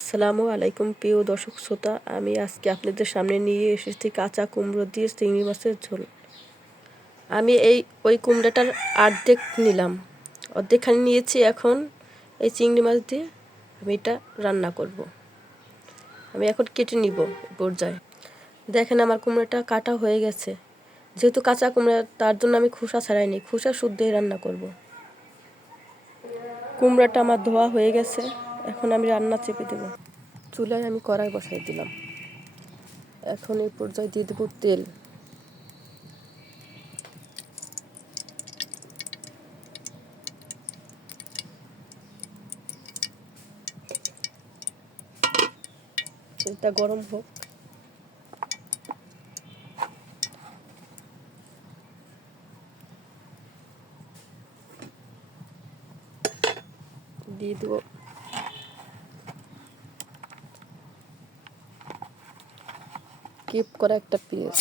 আসসালামু আলাইকুম প্রিয় দর্শক শ্রোতা, আমি আজকে আপনাদের সামনে নিয়ে এসেছি কাঁচা কুমড়ো দিয়ে চিংড়ি মাছের ঝোল। আমি ওই কুমড়োটার অর্ধেক নিলাম, অর্ধেকখানি নিয়েছি। এখন এই চিংড়ি মাছ দিয়ে আমি এটা রান্না করব। আমি এখন কেটে নিব পর্যায়ে। দেখেন আমার কুমড়োটা কাটা হয়ে গেছে। যেহেতু কাঁচা কুমড়া, তার জন্য আমি খোসা ছাড়াইনি, খোসা শুদ্ধই রান্না করব। কুমড়াটা আমার ধোয়া হয়ে গেছে, এখন আমি রান্না চেপে দেব। চুলায় আমি কড়াই বসাই দিলাম। এখন এই পর্যায়ে দিয়ে দেবো তেল। তেলটা গরম হোক। দিয়ে দেবো কিপ করা একটা পেঁয়াজ।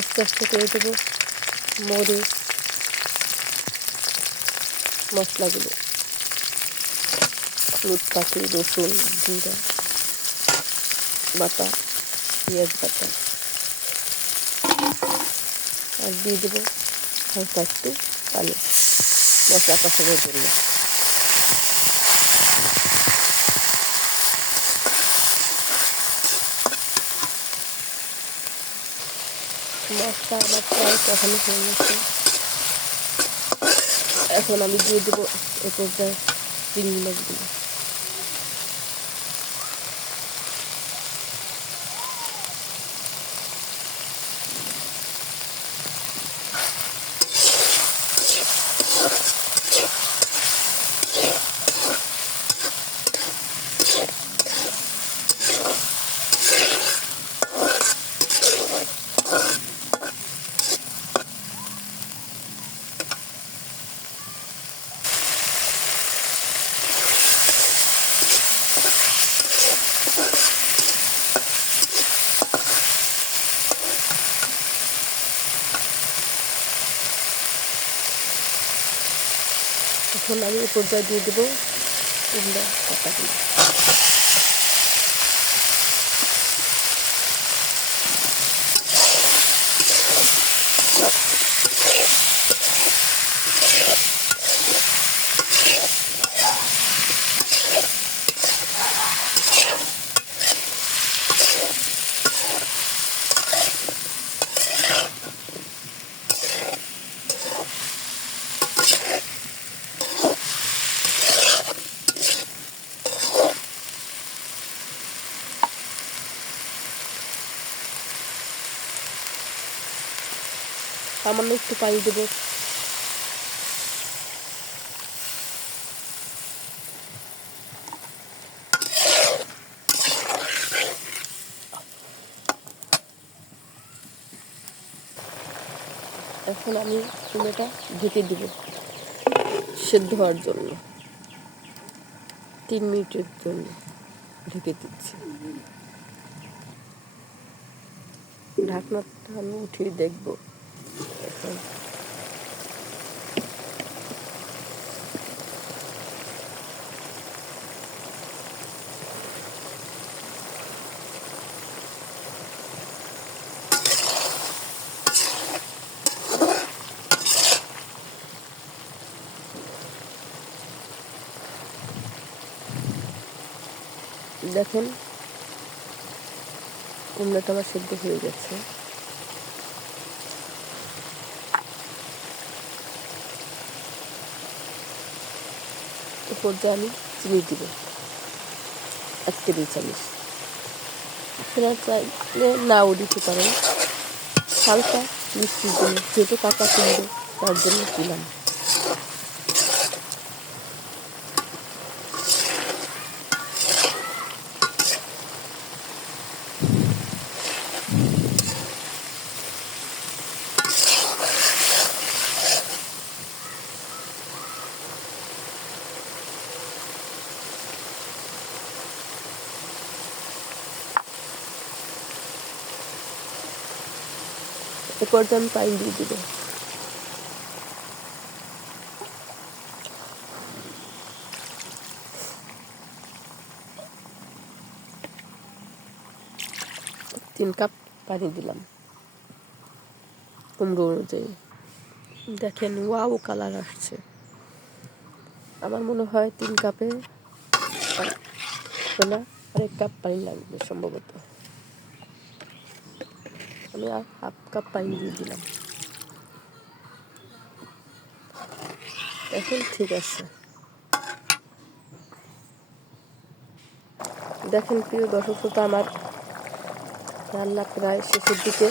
আস্তে আস্তে করে দেবো মরিচ, মশলাগুলো, হলুদ, পাখি, রসুন, জিরা বাটা, পেঁয়াজ বাটা, আর দিয়ে দেবো হালকা একটু পানি মশলা কষানোর জন্য। মাছটা আমার প্রায় কষানো হয়ে গেছে। এখন আমি দিয়ে দেবো এ পর্যায়ে চিংড়ি মাছগুলো। এখন আমি এই পর্যায়ে দিয়ে দেবো কুমড়া পাতাগুলো। সামান্য একটু পানি দেবো। এখন আমি কুমড়োটা ঢেকে দিব সেদ্ধ হওয়ার জন্য। 3 মিনিটের জন্য ঢেকে দিচ্ছি। ঢাকনাটা আমি উঠিয়ে দেখবো। এখন দেখেন কুমড়োটা আমার সেদ্ধ হয়ে গেছে। এ পর্যায়ে আমি চিনি দিব 1 টেবিল চামচ। আপনারা চাইলে নাও দিতে পারেন, হালকা মিষ্টির জন্য, যেহেতু কাঁচা কুমড়ো তার জন্য দিলাম। এ পর্যায়ে আমি পানি দিয়ে দিব। তিন কাপ পানি দিলাম কুমড়ো অনুযায়ী। দেখেন ওয়াও কালার আসছে। আমার মনে হয় 3 কাপে না, আরেক কাপ পানি লাগবে সম্ভবত। আমি আর হাফ কাপ পানি দিয়ে দিলাম। এখন ঠিক আছে। দেখেন প্রিয় দর্শক শ্রোতা, আমার রান্না প্রায় শেষের দিকে,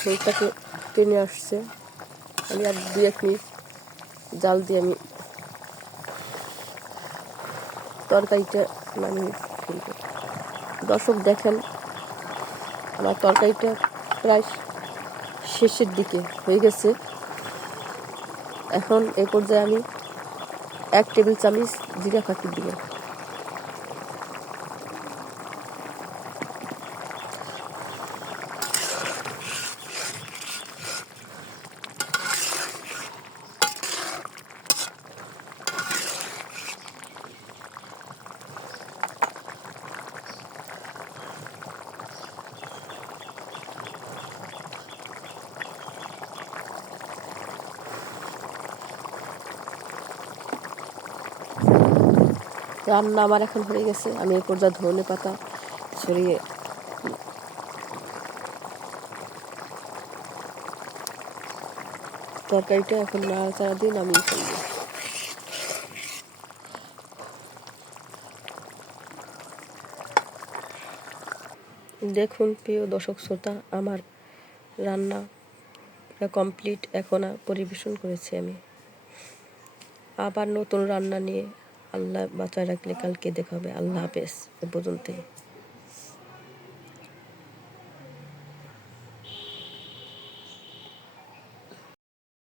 ঝোলটাকে টেনে আসছে। আমি আর 2-1 মিনিট জাল দিয়ে আমি তরকারিটা নামিয়ে ফেলবো। দর্শক দেখেন আমার তরকারিটা প্রায় শেষের দিকে হয়ে গেছে। এখন এই পর্যায়ে আমি 1 টেবিল চামচ জিরা ফাঁকি দিব। রান্না আমার এখন হয়ে গেছে। আমি এই পর্যায়ে ধনে পাতা ছড়িয়ে তরকারিটা এখন নাড়াচাড়া দিয়ে নামিয়ে ফেলবো। দেখুন প্রিয় দর্শক শ্রোতা, আমার রান্না কমপ্লিট। এখন পরিবেশন করেছি আমি। আবার নতুন রান্না নিয়ে আল্লাহ বাঁচায় রাখলে কালকে দেখা হবে। আল্লাহ হাফেজ। এ পর্যন্তই।